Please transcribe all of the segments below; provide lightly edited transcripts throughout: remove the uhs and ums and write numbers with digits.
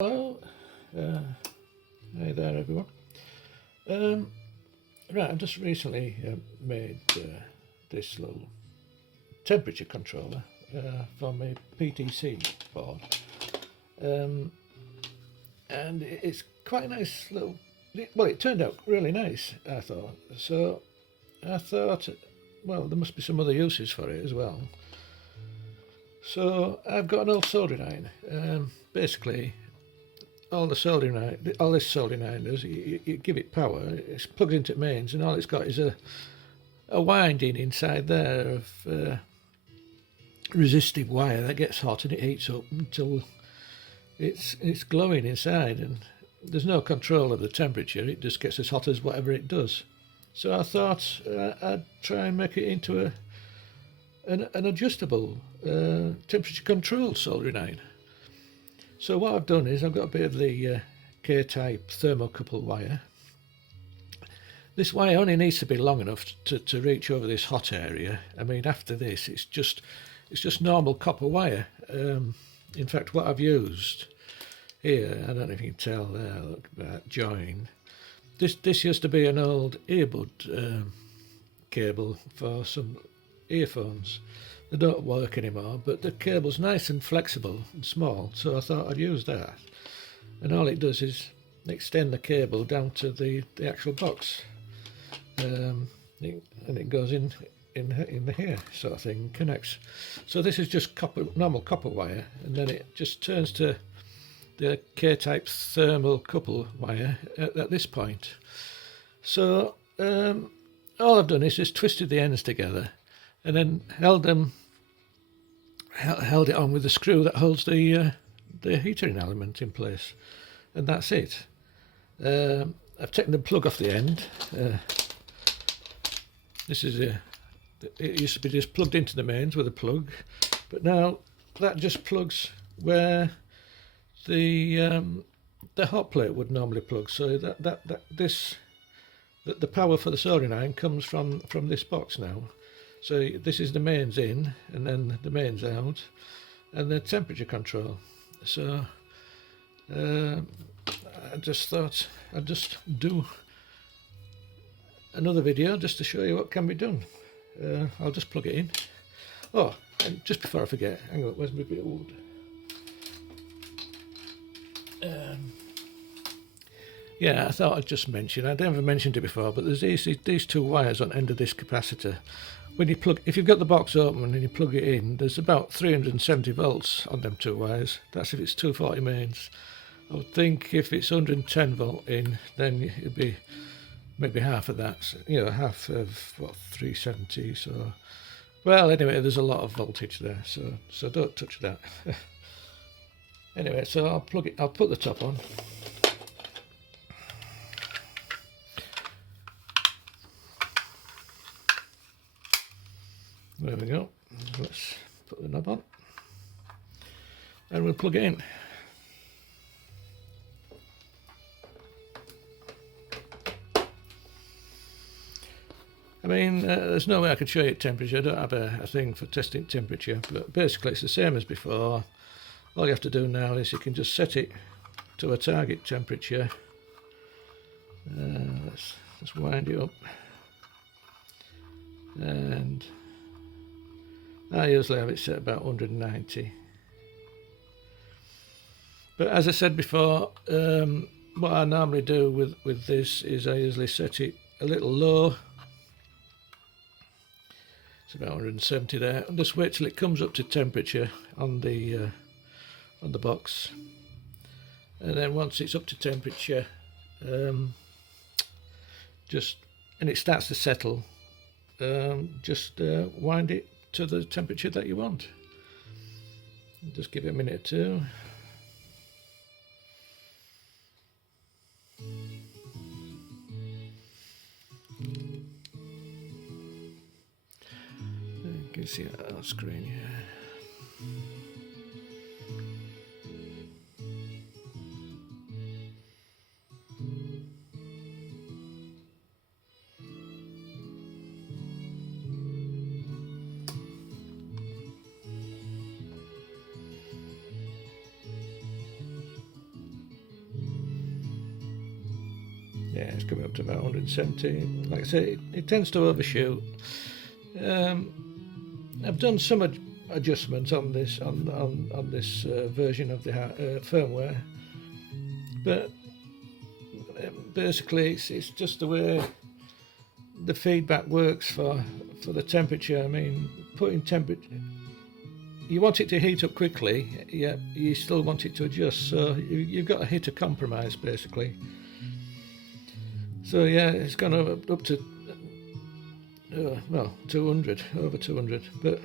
Hello, hi there everyone. Right, I've just recently made this little temperature controller for my PTC board, and it's quite a nice little. Well, it turned out really nice, I thought. So I thought, well, there must be some other uses for it as well. So I've got an old soldering iron. Basically, all this soldering iron does, you give it power, it's plugged into mains, and all it's got is a winding inside there of resistive wire that gets hot and it heats up until it's glowing inside, and there's no control of the temperature. It just gets as hot as whatever it does. So I thought I'd try and make it into an adjustable temperature controlled soldering iron. So what I've done is I've got a bit of the K-type thermocouple wire. This wire only needs to be long enough to reach over this hot area. I mean, after this, it's just normal copper wire. In fact, what I've used here, I don't know if you can tell there, look, that join. This used to be an old earbud cable for some earphones. They don't work anymore, but the cable's nice and flexible and small, so I thought I'd use that. And all it does is extend the cable down to the actual box, and it goes in here, sort of thing, connects. So this is just normal copper wire, and then it just turns to the K-type thermocouple wire at this point. So all I've done is just twisted the ends together, and then held it on with the screw that holds the heating element in place, and that's it. I've taken the plug off the end. This is it used to be just plugged into the mains with a plug, but now that just plugs where the hot plate would normally plug. So the power for the soldering iron comes from this box now. So this is the mains in, and then the mains out, and the temperature control. So I just thought I'd just do another video just to show you what can be done. I'll just plug it in. Oh, and just before I forget, hang on, where's my bit of wood? Yeah, I thought I'd just mention, I never mentioned it before, but there's these two wires on the end of this capacitor. When you if you've got the box open and you plug it in, there's about 370 volts on them two wires. That's if it's 240 mains. I would think if it's 110 volt in, then it'd be maybe half of that. You know, half of what, 370. So, well, anyway, there's a lot of voltage there. So don't touch that. Anyway, so I'll plug it. I'll put the top on. There we go. Let's put the knob on and we'll plug it in. I mean, there's no way I could show you temperature. I don't have a thing for testing temperature, but basically it's the same as before. All you have to do now is you can just set it to a target temperature. Let's wind it up, and I usually have it set about 190. But as I said before, what I normally do with this is I usually set it a little low. It's about 170 there, and just wait till it comes up to temperature on the box. And then once it's up to temperature, and it starts to settle, just wind it to the temperature that you want. Just give it a minute or two. You can see that on screen here. Yeah, it's coming up to about 170. Like I say, it tends to overshoot. I've done some adjustments on this version of the firmware, but basically it's just the way the feedback works for the temperature. I mean, putting temperature, you want it to heat up quickly, yeah, you still want it to adjust, so you've got to hit a compromise basically. So yeah, it's gone up to 200, over 200, but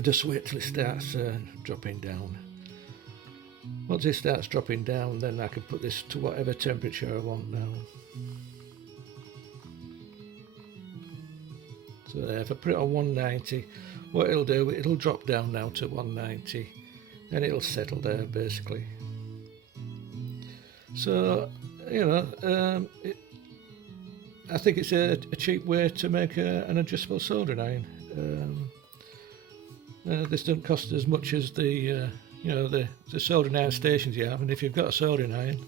just wait till it starts dropping down. Once it starts dropping down, then I can put this to whatever temperature I want now. So if I put it on 190, what it'll do, it'll drop down now to 190, and it'll settle there basically. So, you know, I think it's a cheap way to make an adjustable soldering iron. This doesn't cost as much as the soldering iron stations you have, and if you've got a soldering iron,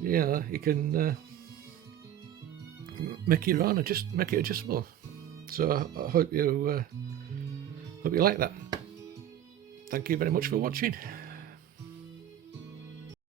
you know, you can make your own, make it adjustable. So I hope you like that. Thank you very much for watching.